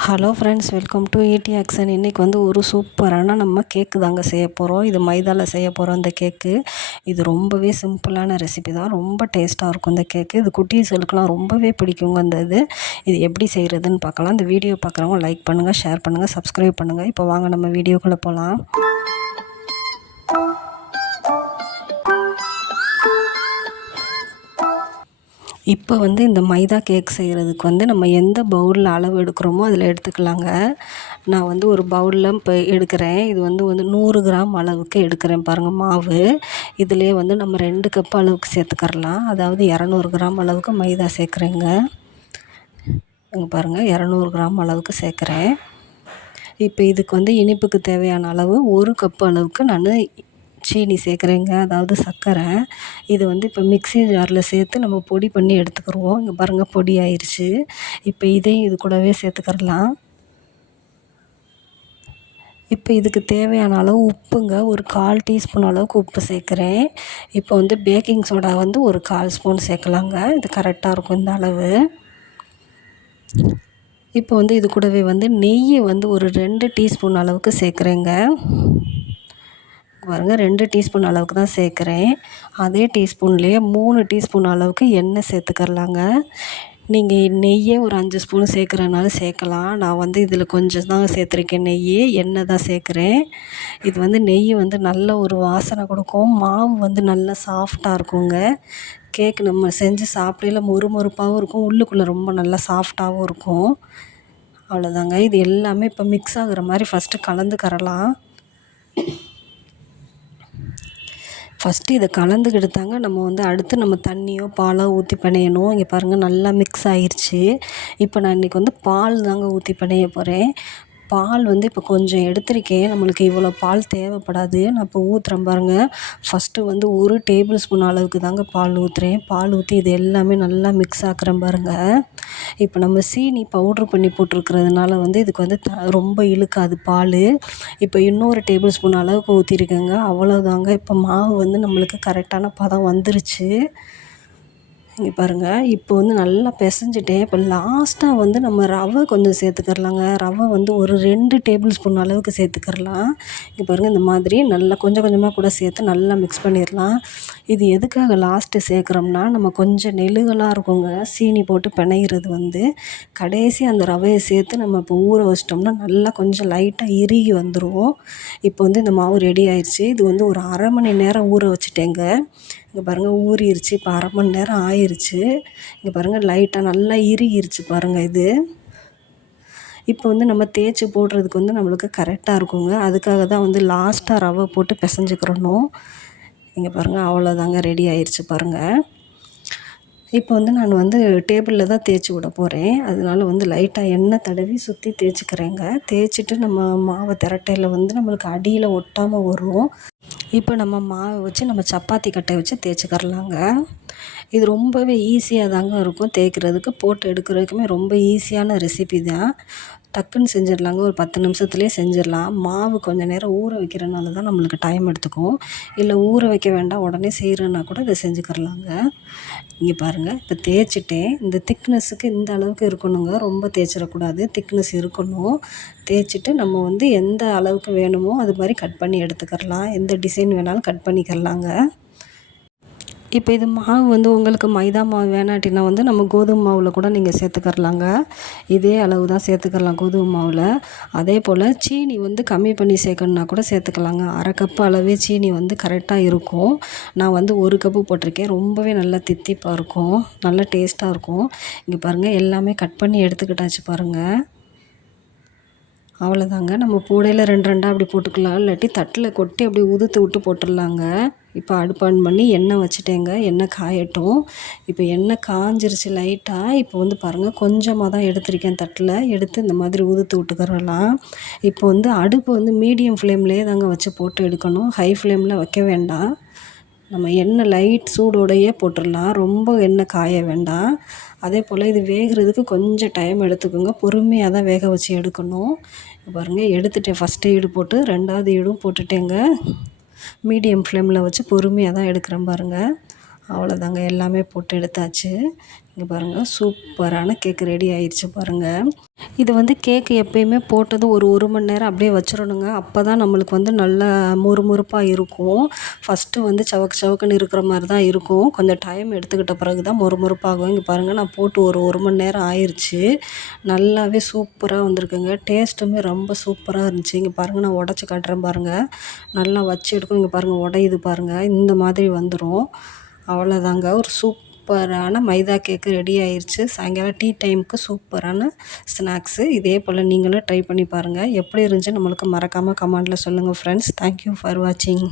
Hello friends, welcome to ED action. இன்றைக்கி வந்து ஒரு சூப்பரான நம்ம கேக்கு தாங்க செய்ய போகிறோம். இது மைதாவில் செய்ய போகிறோம். இந்த கேக்கு இது ரொம்பவே சிம்பிளான ரெசிபி தான். ரொம்ப டேஸ்ட்டாக இருக்கும் இந்த கேக்கு. இது குட்டீஸ்களுக்கெலாம் ரொம்பவே பிடிக்குங்க. இது எப்படி செய்கிறதுன்னு பார்க்கலாம். இந்த வீடியோ பார்க்குறவங்க லைக் பண்ணுங்கள், ஷேர் பண்ணுங்கள், சப்ஸ்கிரைப் பண்ணுங்கள். இப்போ வாங்க நம்ம வீடியோக்குள்ளே போகலாம். இப்போ வந்து இந்த மைதா கேக் செய்கிறதுக்கு வந்து நம்ம எந்த பவுலில் அளவு எடுக்கிறோமோ அதில் எடுத்துக்கலாங்க. நான் வந்து ஒரு பவுலில் இப்போ எடுக்கிறேன். இது வந்து 100 கிராம் அளவுக்கு எடுக்கிறேன் பாருங்கள் மாவு. இதுலேயே வந்து நம்ம 2 கப் அளவுக்கு சேர்த்துக்கரலாம். அதாவது 200 கிராம் அளவுக்கு மைதா சேர்க்குறேங்க. இங்கே பாருங்கள், 200 கிராம் அளவுக்கு சேர்க்குறேன். இப்போ இதுக்கு வந்து இனிப்புக்கு தேவையான அளவு 1 கப் அளவுக்கு நான் சீனி சேர்க்குறேங்க, அதாவது சர்க்கரை. இது வந்து இப்போ மிக்ஸி ஜாரில் சேர்த்து நம்ம பொடி பண்ணி எடுத்துக்கிடுவோம். இங்கே பாருங்கள், பொடி ஆயிடுச்சு. இப்போ இதையும் இது கூடவே சேர்த்துக்கிடலாம். இப்போ இதுக்கு தேவையான அளவு உப்புங்க, ஒரு 1/4 டீஸ்பூன் அளவுக்கு உப்பு சேர்க்குறேன். இப்போ வந்து பேக்கிங் சோடா வந்து ஒரு 1/4 ஸ்பூன் சேர்க்கலாங்க. இது கரெக்டாக இருக்கும் இந்த அளவு. இப்போ வந்து இது கூடவே வந்து நெய் வந்து ஒரு 2 டீஸ்பூன் அளவுக்கு சேர்க்குறேங்க. பாருங்கள், 2 டீஸ்பூன் அளவுக்கு தான் சேர்க்குறேன். அதே டீஸ்பூன்லேயே 3 டீஸ்பூன் அளவுக்கு எண்ணெய் சேர்த்துக்கரலாங்க. நீங்கள் நெய்யே ஒரு 5 ஸ்பூன் சேர்க்குறனால சேர்க்கலாம். நான் வந்து இதில் கொஞ்சம் தான் சேர்த்துருக்கேன் நெய். எண்ணெய் தான் சேர்க்குறேன். இது வந்து நெய் வந்து நல்ல ஒரு வாசனை கொடுக்கும். மாவு வந்து நல்லா சாஃப்டாக இருக்குங்க. கேக்கு நம்ம செஞ்சு சாப்பிடையில மொறுமொறுப்பாகவும் இருக்கும், உள்ளுக்குள்ளே ரொம்ப நல்லா சாஃப்டாகவும் இருக்கும். அவ்வளோதாங்க. இது எல்லாமே இப்போ மிக்ஸ் ஆகுற மாதிரி ஃபஸ்ட்டு கலந்துக்கரலாம். ஃபஸ்ட்டு இதை கலந்துக்கிட்டு தாங்க நம்ம வந்து அடுத்து நம்ம தண்ணியோ பாலோ ஊற்றி பிணையணும். இங்கே பாருங்கள், நல்லா மிக்ஸ் ஆகிருச்சு. இப்போ நான் இன்றைக்கி வந்து பால் தாங்க ஊற்றி பிணைய போகிறேன். பால் வந்து இப்போ கொஞ்சம் எடுத்திருக்கேன். நம்மளுக்கு இவ்வளோ பால் தேவைப்படாது. நான் இப்போ ஊற்றுறேன் பாருங்கள். ஃபஸ்ட்டு வந்து 1 டேபிள் ஸ்பூன் அளவுக்கு தாங்க பால் ஊற்றுறேன். பால் ஊற்றி இது எல்லாமே நல்லா மிக்ஸ் ஆக்குறேன் பாருங்கள். இப்போ நம்ம சீனி பவுட்ரு பண்ணி போட்டிருக்கிறதுனால வந்து இதுக்கு வந்து ரொம்ப இழுக்காது பால். இப்போ இன்னொரு டேபிள் ஸ்பூன் அளவுக்கு ஊற்றிருக்கேங்க. அவ்வளோதாங்க. இப்போ மாவு வந்து நம்மளுக்கு கரெக்டான பதம் வந்துருச்சு. இங்கே பாருங்கள், இப்போ வந்து நல்லா பிசைஞ்சிட்டேன். இப்போ லாஸ்ட்டாக வந்து நம்ம ரவை கொஞ்சம் சேர்த்துக்கரலாங்க. ரவை வந்து ஒரு 2 டேபிள் ஸ்பூன் அளவுக்கு சேர்த்துக்கரலாம். இங்கே பாருங்கள், இந்த மாதிரி நல்லா கொஞ்சம் கொஞ்சமாக கூட சேர்த்து நல்லா மிக்ஸ் பண்ணிடலாம். இது எதுக்காக லாஸ்ட்டு சேர்க்குறோம்னா, நம்ம கொஞ்சம் நெழுகலாக இருக்குங்க சீனி போட்டு பிணையிறது வந்து. கடைசி அந்த ரவையை சேர்த்து நம்ம இப்போ ஊற வச்சிட்டோம்னா நல்லா கொஞ்சம் லைட்டாக இறுகி வந்துடும். இப்போ வந்து இந்த மாவு ரெடி ஆயிடுச்சு. இது வந்து ஒரு 1/2 மணி நேரம் ஊற வச்சுட்டேங்க. இங்கே பாருங்கள், ஊறிடுச்சு. இப்போ 1/2 மணி நேரம் ஆயிடுச்சு. இங்கே பாருங்கள், லைட்டாக நல்லா இறுகிருச்சு பாருங்கள் இது. இப்போ வந்து நம்ம தேய்ச்சி போடுறதுக்கு வந்து நம்மளுக்கு கரெக்டாக இருக்குங்க. அதுக்காக தான் வந்து லாஸ்ட்டாக ரவை போட்டு பிசைஞ்சுக்கிறணும். இங்கே பாருங்கள், அவ்வளோதாங்க, ரெடி ஆயிடுச்சு பாருங்கள். இப்போ வந்து நான் வந்து டேபிளில் தான் தேய்ச்சி விட போகிறேன். அதனால வந்து லைட்டாக எண்ணெய் தடவி சுற்றி தேய்ச்சிக்கிறேங்க. தேய்ச்சிட்டு நம்ம மாவை திரட்டையில் வந்து நம்மளுக்கு அடியில் ஒட்டாமல் வரும். இப்போ நம்ம மாவை வச்சு நம்ம சப்பாத்தி கட்டை வச்சு தேய்ச்சிக்கரலாங்க. இது ரொம்பவே ஈஸியாக தாங்க இருக்கும் தேய்க்கிறதுக்கு. போட்டு எடுக்கிறதுக்குமே ரொம்ப ஈஸியான ரெசிபி தான். டக்குன்னு செஞ்சிடலாங்க. ஒரு 10 நிமிஷத்துலேயே செஞ்சிடலாம். மாவு கொஞ்சம் நேரம் ஊற வைக்கிறனால தான் நம்மளுக்கு டைம் எடுத்துக்கும். இல்லை ஊற வைக்க வேண்டாம், உடனே செய்கிறன்னா கூட இதை செஞ்சுக்கிறலாங்க. இங்கே பாருங்கள், இப்போ தேய்ச்சிட்டேன். இந்த திக்னஸுக்கு இந்த அளவுக்கு இருக்கணுங்க. ரொம்ப தேய்ச்சிடக்கூடாது, திக்னஸ் இருக்கணும். தேய்ச்சிட்டு நம்ம வந்து எந்த அளவுக்கு வேணுமோ அது மாதிரி கட் பண்ணி எடுத்துக்கிறலாம். எந்த டிசைன் வேணாலும் கட் பண்ணிக்கிறலாங்க. இப்போ இது மாவு வந்து உங்களுக்கு மைதா மாவு வேணாட்டினா வந்து நம்ம கோதுமை மாவில் கூட நீங்கள் சேர்த்துக்கரலாங்க. இதே அளவு தான் சேர்த்துக்கலாம் கோதுமை மாவில். அதே போல் சீனி வந்து கம்மி பண்ணி சேர்க்கணுன்னா கூட சேர்த்துக்கலாங்க. 1/2 கப்பு அளவே சீனி வந்து கரெக்டாக இருக்கும். நான் வந்து 1 கப்பு போட்டிருக்கேன். ரொம்பவே நல்லா தித்திப்பாக இருக்கும், நல்லா டேஸ்ட்டாக இருக்கும். இங்கே பாருங்கள், எல்லாமே கட் பண்ணி எடுத்துக்கிட்டாச்சு பாருங்கள். அவ்வளோதாங்க. நம்ம பூடையில் 2 2 அப்படி போட்டுக்கலாம். இல்லாட்டி தட்டில் கொட்டி அப்படியே உதுத்து விட்டு போட்டுடலாங்க. இப்போ அடுப்பு ஆன் பண்ணி எண்ணெய் வச்சுட்டேங்க. எண்ணெய் காயட்டும். இப்போ எண்ணெய் காஞ்சிருச்சு லைட்டாக. இப்போ வந்து பாருங்கள், கொஞ்சமாக தான் எடுத்திருக்கேன் தட்டில். எடுத்து இந்த மாதிரி உதுத்து விட்டுக்கிறலாம். இப்போ வந்து அடுப்பு வந்து மீடியம் ஃப்ளேம்லேயே தாங்க வச்சு போட்டு எடுக்கணும். ஹை ஃப்ளேமில் வைக்க வேண்டாம். நம்ம எண்ணெய் லைட் சூடோடையே போட்டுடலாம். ரொம்ப எண்ணெய் காய வேண்டாம். அதே போல் இது வேகிறதுக்கு கொஞ்சம் டைம் எடுத்துக்கோங்க. பொறுமையாக தான் வேக வச்சு எடுக்கணும். பாருங்கள், எடுத்துட்டேன். ஃபஸ்ட்டு ஈடு போட்டு 2வது ஈடும் போட்டுட்டேங்க. மீடியம் ஃப்ளேமில் வச்சு பொறுமையாக தான் எடுக்கிறேன் பாருங்கள். அவ்வளோதாங்க, எல்லாமே போட்டு எடுத்தாச்சு. இங்கே பாருங்கள், சூப்பரான கேக்கு ரெடி ஆயிடுச்சு பாருங்கள். இது வந்து கேக்கு எப்பயுமே போட்டது ஒரு மணி நேரம் அப்படியே வச்சிடணுங்க. அப்போ தான் நம்மளுக்கு வந்து நல்லா மொறுமொறுப்பாக இருக்கும். ஃபஸ்ட்டு வந்து சவக்கு சவக்குன்னு இருக்கிற மாதிரி தான் இருக்கும். கொஞ்சம் டைம் எடுத்துக்கிட்ட பிறகு தான் மொறுமொறுப்பாகும். இங்கே பாருங்கள், நான் போட்டு ஒரு மணி நேரம் ஆயிடுச்சு. நல்லாவே சூப்பராக வந்திருக்குங்க. டேஸ்ட்டுமே ரொம்ப சூப்பராக இருந்துச்சு. இங்கே பாருங்கள், நான் உடச்சி காட்டுறேன் பாருங்கள். நல்லா வச்சு எடுக்கும். இங்கே பாருங்கள், உடையுது பாருங்கள். இந்த மாதிரி வந்துடும். அவ்வளோதாங்க, ஒரு சூப்பரான மைதா கேக்கு ரெடி ஆயிடுச்சு. சாயங்காலம் டீ டைமுக்கு சூப்பரான ஸ்நாக்ஸு. இதே போல் நீங்களும் ட்ரை பண்ணி பாருங்கள். எப்படி இருந்துச்சு நம்மளுக்கு மறக்காமல் கமெண்டில் சொல்லுங்கள் ஃப்ரெண்ட்ஸ். தேங்க்யூ ஃபார் வாட்சிங்.